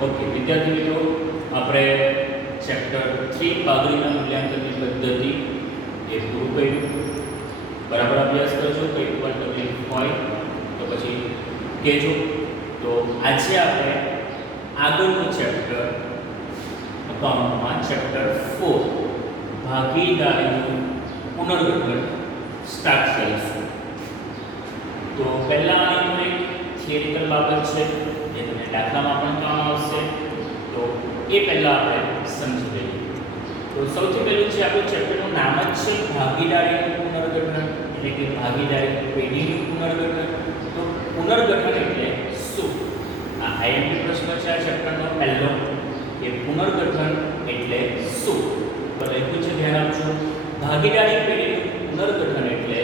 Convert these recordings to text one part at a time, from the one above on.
Okay વિદ્યાર્થી મિત્રો, આપણે ચેપ્ટર 3 બાગરીના મૂલ્યાંકનની પદ્ધતિ એ પૂરું કર્યું. બરાબર અભ્યાસ કરજો. કંઈ પણ તકલીફ હોય તો પછી કહેજો. તો આજે આપણે આગળનું ચેપ્ટર અકાઉન્ટમાં ચેપ્ટર 4 ભાગીદારીનું પુનર્ગઠન સ્ટાર્ટ કરીશું. તો પહેલાં આની એક થિયરિકલ બાબત છે, જે તમને દાખલામાં પણ કામ આવશે. તો એ પહેલાં આપણે સમજી લઈએ. તો સૌથી પહેલું છે આપણું ચેપ્ટરનું નામ જ છે ભાગીદારીનું પુનર્ગઠન, એટલે કે ભાગીદારી પેઢીનું પુનર્ગઠન. તો પુનર્ગઠન એટલે શું? આ આઈએમપી પ્રશ્ન છે આ ચેપ્ટરનો પહેલો, કે પુનર્ગઠન એટલે શું. તો લખ્યું છે, ધ્યાન આપજો. ભાગીદારી પેઢીનું પુનર્ગઠન એટલે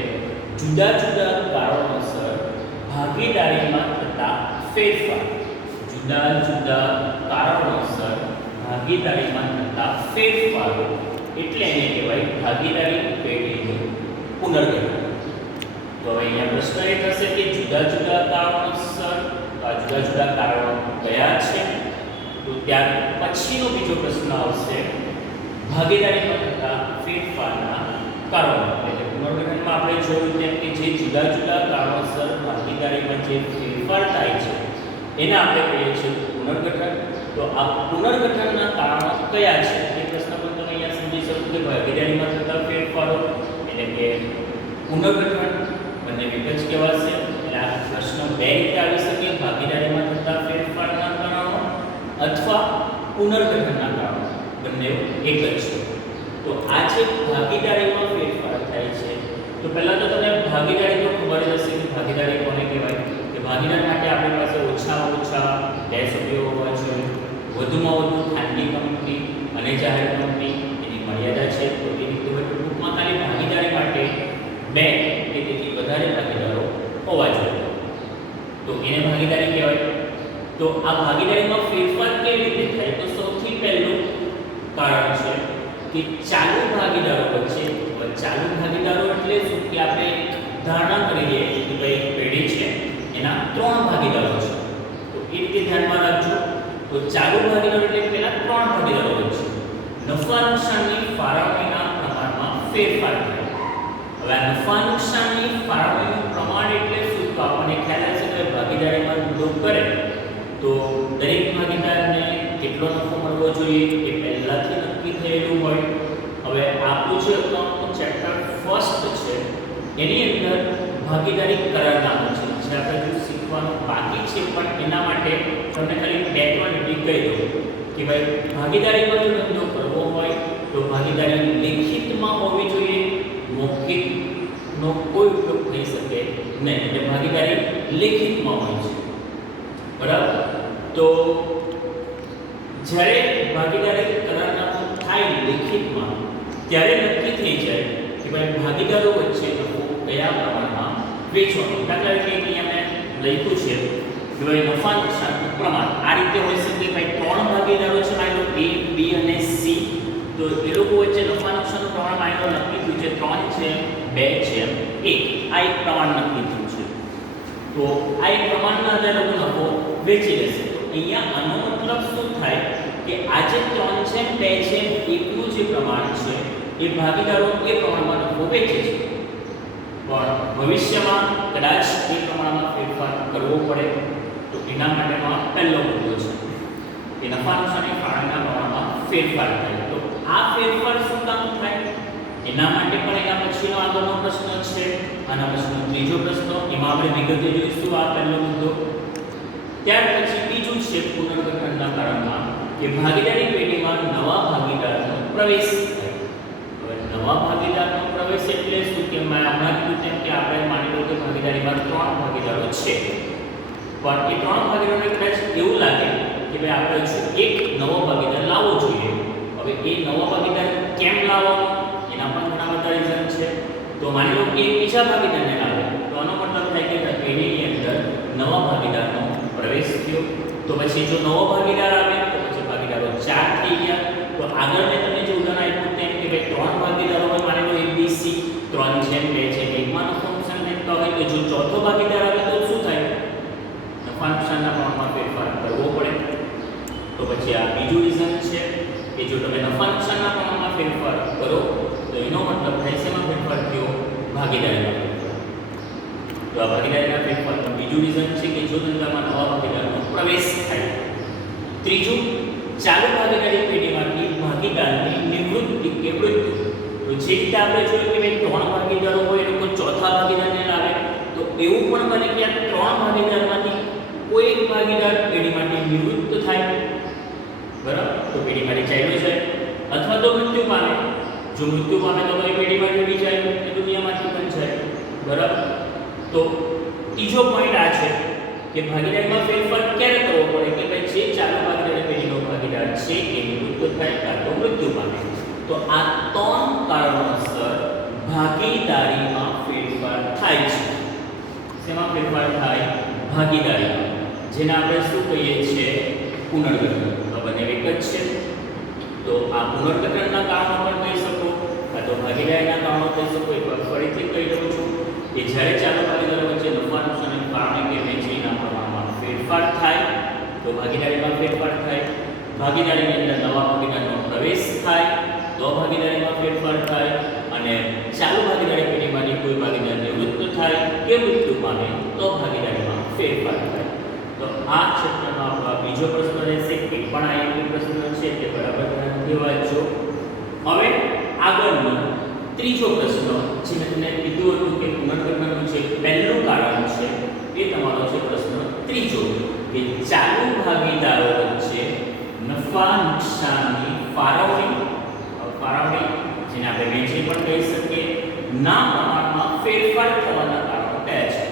જુદા જુદા કારણોસર ભાગીદારીમાં થતા ફેરફાર. જુદા જુદા કારણોસર ભાગીદારીમાં થતા ફેરફારો એટલે એને કહેવાય ભાગીદારી પેઢીનું પુનર્ગઠન. તો હવે અહીંયા પ્રશ્ન એ થશે કે જુદા જુદા કારણોસર, આ જુદા જુદા કારણો કયા છે? તો ત્યાર પછીનો બીજો પ્રશ્ન આવશે ભાગીદારીમાં થતા ફેરફારના કારણો. એટલે પુનર્ગઠનમાં આપણે જોયું તેમ કે જે જુદા જુદા કારણોસર ભાગીદારીમાં જે ફેરફાર થાય છે એને આપણે કહીએ છીએ પુનર્ગઠન. તો આ પુનર્ગઠનના કારણો કયા છે એ પ્રશ્ન પણ તમે અહીંયા સમજી શકો કે ભાગીદારીમાં થતા ફેરફારો એટલે કે પુનર્ગઠન બંને એક જ કહેવાશે. એટલે આ પ્રશ્ન બે રીતે આવી શકે: ભાગીદારીમાં થતા ફેરફારના કારણો અથવા પુનર્ગઠનના કારણો. બંને એક જ છે. તો આ જે ભાગીદારીમાં ફેરફાર થાય છે, તો પહેલા તો તમને ભાગીદારી તો ખબર જ હશે કે ભાગીદારી કોને કહેવાય. કે ભાગીદાર માટે આપણી પાસે ઓછામાં ઓછા 2 સભ્યો હોવા જોઈએ, વધુમાં વધુ ખાનગી કંપની અને જાહેર કંપની એની મર્યાદા છે. તો એ રીતે હોય તો ટૂંકમાં ખાલી ભાગીદારી માટે 2 કે તેથી વધારે ભાગીદારો હોવા જોઈએ, તો એને ભાગીદારી કહેવાય. તો આ ભાગીદારીમાં ફેરફાર કેવી રીતે થાય? તો સૌથી પહેલું કારણ છે કે ચાલુ ભાગીદારો વચ્ચે. ચાલુ ભાગીદારો એટલે શું? કે આપણે ધારણા કરીએ કે ભાઈ પેઢી છે એના 3 ભાગીદારો છે, તો એ રીતે ધ્યાનમાં રાખજો. તો ચાલુ ભાગીદારો એટલે પહેલા 3 ભાગીદારો વચ્ચે નફા નુકસાનની ફાળવણીના પ્રમાણમાં ફેરફાર થાય. હવે આ નફા નુકસાનની ફાળવણીનું પ્રમાણ એટલે શું? તો આપણને ખ્યાલ હશે કે ભાગીદારીમાં ધંધો કરે તો દરેક ભાગીદારને કેટલો નફો મળવો જોઈએ એ પહેલાથી નક્કી થયેલું હોય. હવે આપણું જે અકાઉન્ટનું ચેપ્ટર ફર્સ્ટ છે એની અંદર ભાગીદારી કરારનામું છે, જે આપણે જો શીખવાનું બાકી છે, પણ એના માટે તમને ખાલી 2-3 રીત કહી દઉં કે ભાઈ ભાગીદારીમાં જો ધંધો કરવો હોય તો ભાગીદારી લેખિતમાં હોવી જોઈએ, મૌખિકનો કોઈ ઉપયોગ થઈ શકે નહીં. એટલે ભાગીદારી લેખિતમાં હોય છે, બરાબર. તો જ્યારે ભાગીદારી કરારનામું થાય લેખિતમાં, ત્યારે નક્કી થઈ જાય કે ભાઈ ભાગીદારો વચ્ચે નફો કયા પ્રમાણમાં વેચવાનો. દાખલા તરીકે અહીંયા મેં લખ્યું છે કે ભાઈ નફા નુકસાનનું પ્રમાણ આ રીતે હોઈ શકે. ભાઈ 3 ભાગીદારો છે, માની લો A, B અને C. તો એ લોકો વચ્ચે નફા નુકસાનનું પ્રમાણ માની લો નક્કી થયું છે 3:2:1. આ એક પ્રમાણ નક્કી થયું છે. તો આ એક પ્રમાણના આધારે લોકો નફો વેચી લેશે. તો અહીંયા આનો મતલબ શું થાય કે આ જે 3:2:1નું જે પ્રમાણ છે એ ભાગીદારો એ પ્રમાણમાં નફો વેચે છે, પણ ભવિષ્યમાં કદાચ એ પ્રમાણમાં ફેરફાર કરવો પડે. તો એના માટેનો આ પહેલો મુદ્દો છે કે નફા નુકસાનની ફાળવણીના પ્રમાણમાં ફેરફાર થાય. તો આ ફેરફાર શું કામ થાય એના માટે પણ એના પછીનો આગળનો પ્રશ્ન છે, આના પછીનો ત્રીજો પ્રશ્ન, એમાં આપણે વિગતે જોઈશું આ પહેલો મુદ્દો. ત્યાર પછી બીજું છે પુનર્ગઠનના કારણમાં કે ભાગીદારી પેઢીમાં નવા ભાગીદારનો પ્રવેશ થાય. હવે નવા ભાગીદારનો પ્રવેશ એટલે શું? કે મેં હમણાં કીધું તેમ કે આપણે માની લો કે ભાગીદારીમાં 3 ભાગીદારો છે, પણ એ 3 ભાગીદારોને કદાચ એવું લાગે કે ભાઈ આપણે એક નવો ભાગીદાર લાવવો જોઈએ. હવે એ નવો ભાગીદાર કેમ લાવવાનો એના પણ ઘણા બધા રીઝન છે. તો માની લો કે બીજા ભાગીદારને લાવે તો આનો મતલબ થાય કે પેઢીની અંદર નવા ભાગીદારનો પ્રવેશ થયો. તો પછી જો નવો ભાગીદાર આવે તો પછી ભાગીદારો 4 થઈ ગયા. તો આગળ મેં તમને જે ઉદાહરણ આપ્યું તેમ કે ભાઈ 3 ભાગીદારો હોય, માની લો ABC, 3:2:1 માં નફો નુકસાન થતો હોય, તો જો ચોથો ભાગીદાર આવે તો શું થાય? નફા નુકસાનના પ્રમાણમાં ફેરફાર કરવો પડે. છે આ બીજું રીઝન છે કે જો તમે નફા નુકસાનના પ્રમાણમાં ફેરફાર કરો તો એનો મતલબ થાય શેમાં ફેરફાર થયો? ભાગીદારીમાં ફેરફાર. તો આ ભાગીદારીના ફેરફારનું બીજું રીઝન છે કે જો ધંધામાં નવા ભાગીદારનો પ્રવેશ થાય. ત્રીજું, ચાલુ ભાગીદારી પેઢીમાંથી ભાગીદારની નિવૃત્તિ કે મૃત્યુ. તો જે રીતે આપણે જોયું કે ભાઈ 3 ભાગીદારો હોય એ લોકો ચોથા ભાગીદારને લાવે, તો એવું પણ બને કે આ 3 ભાગીદારમાંથી કોઈ એક ભાગીદાર પેઢીમાંથી નિવૃત્ત થાય, બરાબર, તો પેઢીમાંથી ચાલ્યો જાય, અથવા તો મૃત્યુ પામે. જો મૃત્યુ પામે તો એ પેઢીમાંથી ઉડી જાય, એ દુનિયામાંથી પણ જાય, બરાબર. તો ત્રીજો પોઈન્ટ આ છે કે ભાગીદારીમાં ફેરફાર ક્યારે કરવો પડે કે ભાઈ જે ચાલુ ભાગીદારી પેઢીનો ભાગીદાર છે એ નિવૃત્ત થાય કાં તો મૃત્યુ પામે. તો આ 3 કારણોસર ભાગીદારીમાં ફેરફાર થાય છે. શેમાં ફેરફાર થાય? ભાગીદારીમાં, જેને આપણે શું કહીએ છીએ? પુનર્ગઠન. તો બંને એક જ છે. તો આ પુનર્ગઠનના કારણો પણ કહી શકો, કાં તો ભાગીદારીના કારણો કહી શકો. એકવાર ફરીથી કહી દઉં છું કે જ્યારે ચાલુ ભાગીદારો વચ્ચે નફા નુકસાનને કારણે કે વેચણીના પ્રમાણમાં ફેરફાર થાય તો ભાગીદારીમાં ફેરફાર થાય. ભાગીદારીની અંદર નવા ભાગીદારનો પ્રવેશ થાય તો ભાગીદારીમાં ફેરફાર થાય. અને ચાલુ ભાગીદારી પેઢીમાંથી કોઈ ભાગીદાર નિવૃત્ત થાય કે મૃત્યુ પામે તો ભાગીદારીમાં ફેરફાર થાય. તો આ ચેપ્ટરનો આપણો બીજો પ્રશ્ન રહેશે કે પણ આ એક પ્રશ્ન છે તે બરાબર ધ્યાનથી વાંચજો. હવે આગળનો ત્રીજો પ્રશ્ન જે મેં તમને કીધું હતું કે પુનર્ગઠનનું જે પહેલું કારણ છે એ તમારો છે પ્રશ્ન ત્રીજો કે ચાલુ ભાગીદારો વચ્ચે નફા નુકસાનની ફાળવણી જેને આપણે વહેંચણી પણ કહી શકીએ ના પ્રમાણમાં ફેરફાર થવાના કારણો કયા છે?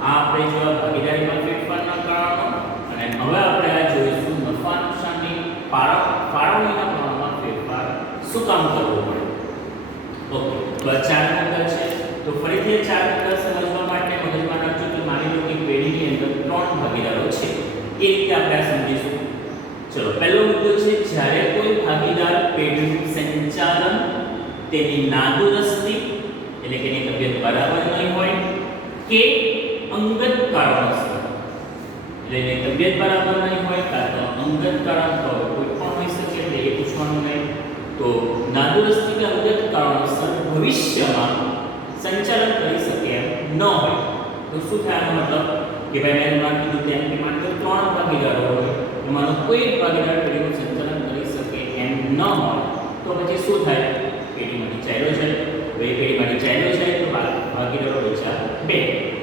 આ આપણે જોયા ભાગીદારીમાં ફેરફારના કારણો, અને હવે આપણે આ જોઈશું નફા નુકસાનની ફાળવણીના પ્રમાણમાં ફેરફાર શું કામ કરવો પડે. ઓકે, તો આ 4 મુદ્દા છે. તો ફરીથી 4 મુદ્દા સમજવા માટે મગજમાં રાખજો કે માની લો કે પેઢીની અંદર 3 ભાગીદારો છે, એ રીતે આપણે આ સમજીશું. ચલો, પહેલો મુદ્દો છે જ્યારે કોઈ ભાગીદાર પેઢીનું સંચાલન તેની નાદુરસ્તી એટલે કે એની તબિયત બરાબર નહીં હોય કે અંગત કારણોસર, એટલે એની તબિયત બરાબર નહીં હોય કાં તો અંગત કારણ તો કોઈ પણ હોઈ શકે, એટલે એ પૂછવાનું નહીં. તો નાદુરસ્તી કે અંગત કારણોસર ભવિષ્યમાં સંચાલન કરી શકે એમ ન હોય તો શું થાય? આનો મતલબ કે ભાઈ મેં કીધું તેમ કે માત્ર 3 ભાગીદારો હોય, એમાંનો કોઈ એક ભાગીદાર પેઢીનું સંચાલન કરી શકે એમ ન હોય તો પછી શું થાય? પેઢીમાંથી ચાલ્યો જાય. તો એ પેઢીમાંથી ચાલ્યો જાય તો ભાગીદારો બચ્યા 2.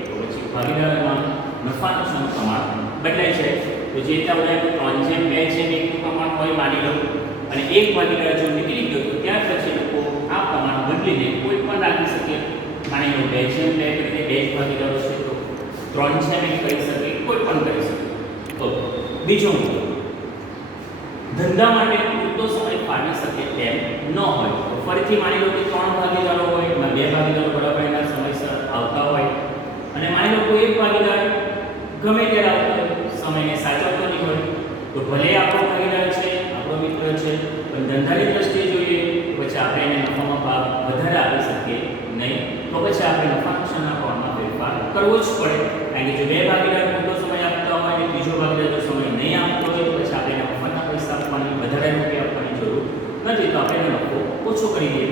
તો પછી ભાગીદારોમાં નફા નુકસાનનું પ્રમાણ બદલાઈ જાય. તો જે આપણે 3:2:1 પ્રમાણ હોય માની લો, અને એક ભાગીદાર જો નીકળી ગયો તો ત્યાર પછી લોકો આ પ્રમાણ બદલીને કોઈ પણ રાખી શકે. માની લો 2:2 કરીને 2 ભાગીદારો છે તો 3:1 કરી શકે, કોઈ પણ કરી શકે. તો બીજો મુદ્દો, ધંધા માટે પૂરતો સમય ફાળવી શકે તેમ ન હોય. તો ફરીથી માની લો કે 3 ભાગીદારો હોય, એમાં 2 ભાગીદારો બરાબર એના સમયસર આવતા હોય, અને માની લો કોઈ એક ભાગીદાર ગમે ત્યારે આવતો હોય, સમયને સાચવતો નહીં હોય, તો ભલે આપણો ભાગીદાર છે, આપણો મિત્ર છે, પણ ધંધાની દ્રષ્ટિએ જોઈએ તો પછી આપણે એને નફામાં ભાગ વધારે આપી શકીએ નહીં. તો પછી આપણે નફા નુકસાનના પ્રમાણમાં ફેરફાર કરવો જ પડે. કારણ કે જો 2 ભાગીદાર પૂરતો સમય આપતા હોય અને ત્રીજો ભાગીદાર જો સમય નહીં આપતો હોય તો પછી આપણે નફાના પૈસા આપવાની, વધારે રૂપિયા આપવાની જરૂર નથી, તો આપણે એનો નફો ઓછો કરી દઈએ.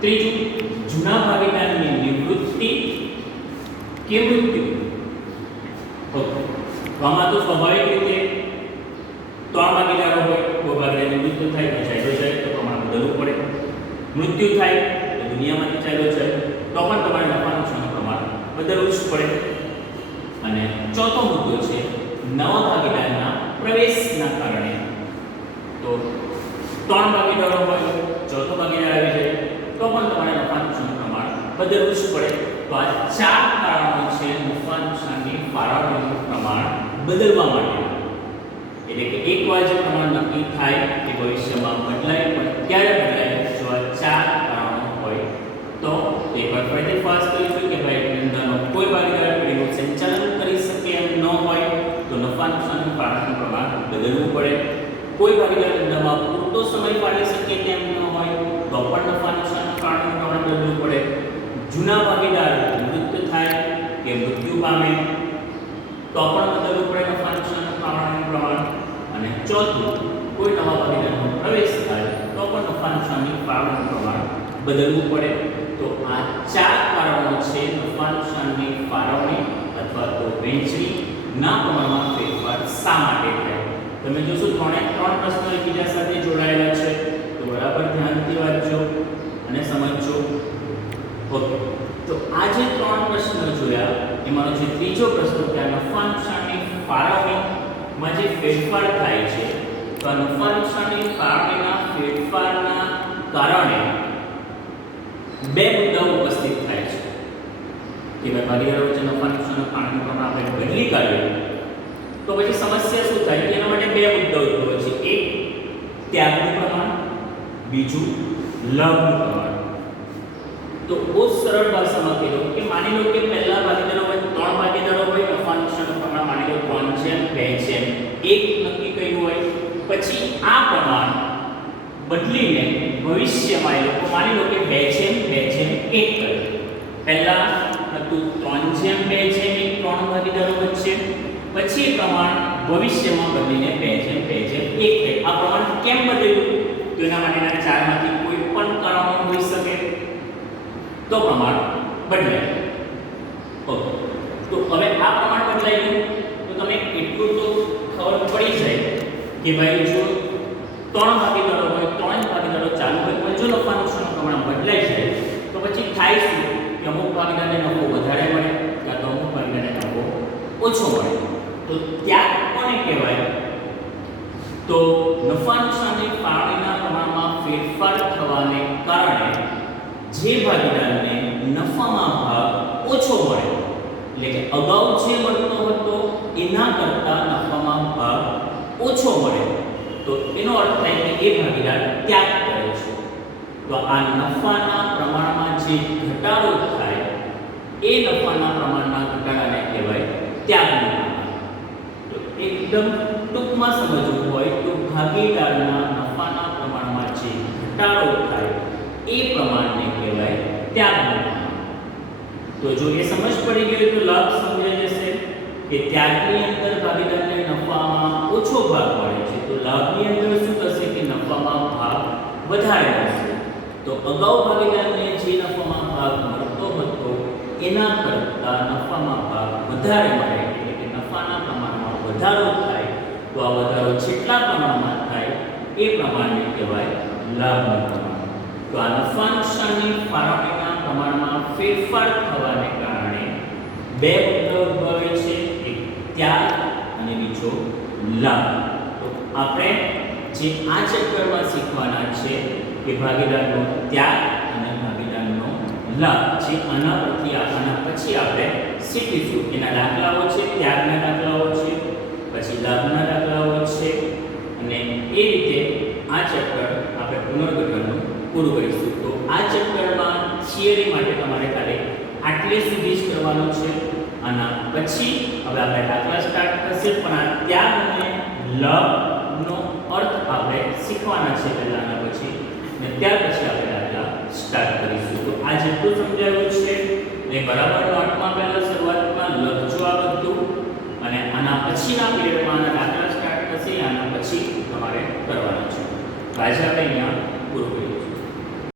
ત્રીજું, જૂના ભાગીદારની નિવૃત્તિ કે મૃત્યુ. ઓકે, આમાં તો સ્વાભાવિક રીતે 3 ભાગીદારો હોય, કોઈ ભાગીદાર નિવૃત્ત થાય તો ચાલ્યો જાય તો પ્રમાણ બદલવું પડે. મૃત્યુ થાય તો દુનિયામાંથી ચાલ્યો જાય તો પણ તમારે નફા નુકસાનનું પ્રમાણ બદલવું જ પડે. અને ચોથો મુદ્દો છે નવા ભાગીદારના પ્રવેશના કારણે. તો 3 ભાગીદારો હોય, ચોથો ભાગીદાર આવી જાય તો પણ તમારે નફા નુકસાનનું પ્રમાણ બદલવું જ પડે. તો આ 4 કારણો છે નફા નુકસાનની ફાળવણીનું પ્રમાણ બદલવા માટે. એટલે કે એકવાર જે પ્રમાણ નક્કી થાય તે ભવિષ્યમાં બદલાય, પણ ક્યારે બદલાય? જો આ 4 કારણો હોય તો. એકવાર ફરીથી ફર્સ્ટ કરીશું કે ભાઈ ધંધાનો કોઈ ભાગીદાર પેઢીનું સંચાલન કરી શકે એમ ન હોય તો નફા નુકસાનનું ફાળવણીનું પ્રમાણ બદલવું પડે. કોઈ ભાગીદાર ધંધામાં પૂરતો સમય ફાળવી શકે તેમ ન હોય તો પણ નફા નુકસાનનું ફાળવણીનું પ્રમાણ બદલવું પડે. જૂના ભાગીદાર મૃત્યુ થાય કે મૃત્યુ પામે તો પણ બદલવું પડે નફા નુકસાનનું ફાળવણીનું પ્રમાણ. અને ચોથું, કોઈ નવા ભાગીદારનો પ્રવેશ થાય તો પણ નફા નુકસાનની ફાળવણીનું પ્રમાણ બદલવું પડે. તો આ 4 કારણો છે નફા નુકસાનની ફાળવણી અથવા તો વહેંચણીના પ્રમાણમાં ફેરફાર શા માટે થાય. તમે જોશો ત્રણે ત્રણ પ્રશ્નો એકબીજા સાથે જોડાયેલા છે, તો બરાબર ધ્યાનથી વાંચજો અને સમજજો. ઓકે, તો આ જે 3 પ્રશ્નો જોયા એમાંનો જે ત્રીજો પ્રશ્ન કે આ નફા નુકસાનની ફાળવણીમાં જે ફેરફાર થાય છે, તો આ નફા નુકસાનની ફાળવણીના ફેરફારના કારણે બે મુદ્દાઓ ઉપસ્થિત થાય છે કે ભાગીદારો વચ્ચે નફા નુકસાનના ફાળવણીનું પ્રમાણ આપણે બદલી કાઢીએ તો પછી સમસ્યા શું થાય? એના માટે બે મુદ્દાઓ ઉદ્ભવે છે. એક ત્યાગનું પ્રમાણ, બીજું લાભનું પ્રમાણ. તો બહુ સરળ ભાષામાં કહી દઉં કે માની લો કે પહેલા ભાગીદારો હોય, 3 ભાગીદારો હોય, નફા નુકસાનનું પ્રમાણ માની લો 3:2:1 નક્કી કર્યું હોય, પછી આ પ્રમાણ બદલીને ભવિષ્યમાં એ લોકો માની લો કે 2:2:1 કરે. પહેલા હતું 3:2:1 3 ભાગીદારો વચ્ચે, પછી એ પ્રમાણ ભવિષ્યમાં બદલીને 2:2:1 થાય. આ પ્રમાણ કેમ બદલ્યું? તો એના માટેના 4 માંથી કોઈ પણ કારણો હોઈ શકે તો પ્રમાણ બદલાય. ઓકે, તો હવે આ પ્રમાણ બદલાઈ ગયું તો તમે એટલું તો ખબર પડી જાય કે ભાઈ જો 3 ભાગીદારો હોય, 3 ભાગીદારો ચાલુ હોય, પણ જો નફા નુકસાનનું પ્રમાણ બદલાઈ જાય તો પછી થાય શું કે અમુક ભાગીદારને નફો વધારે મળે કાં તો અમુક ભાગીદારને નફો ઓછો મળે. તો ત્યાગ કોને કહેવાય? તો નફા નુકસાનની ફાળવણીના પ્રમાણમાં ફેરફાર થવાને કારણે જે ભાગીદારને નફામાં ભાગ ઓછો મળે, એટલે કે અગાઉ જે મળતો હતો એના કરતાં નફામાં ભાગ ઓછો મળે, તો એનો અર્થ થાય કે એ ભાગીદાર ત્યાગ કરે છે. તો આ નફાના પ્રમાણમાં જે ઘટાડો થાય એ નફાના પ્રમાણના ઘટાડાને કહેવાય ત્યાગનું પ્રમાણ. તો એકદમ ટૂંકમાં સમજવું હોય તો ભાગીદારના નફાના પ્રમાણમાં જે ઘટાડો થાય એ પ્રમાણને કહેવાય ત્યાગનું પ્રમાણ. તો જો એ સમજ પડી ગઈ તો લાભ સમજાઈ જશે કે ત્યાગની અંદર ભાગીદારને નફામાં ઓછો ભાગ મળે છે, તો લાભની અંદર શું થશે કે નફામાં ભાગ વધારે મળશે. તો અગાઉ ભાગીદારને જે નફામાં ભાગ મળતો હતો એના કરતાં નફામાં ભાગ વધારે મળે, એટલે કે નફાના પ્રમાણમાં વધારો થાય. તો આ વધારો જેટલા પ્રમાણમાં થાય એ પ્રમાણને કહેવાય લાભનું પ્રમાણ. તો આ નફા નુકસાનની ફાળવણીના પ્રમાણમાં ફેરફાર થવાને કારણે બે મુદ્દાઓ ઉદ્ભવે છે, એક ત્યાગ અને બીજો લાભ. તો આપણે જે આ ચેપ્ટરમાં શીખવાના છે કે ભાગીદારનો ત્યાગ અને ભાગીદારનો લાભ, જે આના પછી આપણે શીખીશું. એના દાખલાઓ છે, ત્યાગના દાખલાઓ છે, પછી લાભના દાખલાઓ છે, અને એ રીતે આ ચેપ્ટર આપણે પુનર્ગઠનનું પૂરું કરીશું. તો આ ચેપ્ટરમાં થિયરી માટે તમારે ખાલી આટલે સુધી જ કરવાનું છે. આના પછી હવે આપણે દાખલા સ્ટાર્ટ થશે, પણ આ ત્યાગ અને લાભનો અર્થ આપણે શીખવાના છે પહેલાના પછી, અને ત્યાર પછી આપણે દાખલા સ્ટાર્ટ કરીશું. તો આ જેટલું સમજાવ્યું છે એ બરાબર નોટમાં પહેલા શરૂઆતમાં લખજો આ બધું, અને આના પછીના પીરિયડમાં આના દાખલા સ્ટાર્ટ થશે, આના પછી તમારે કરવાના છે. આજે આપણે અહીંયા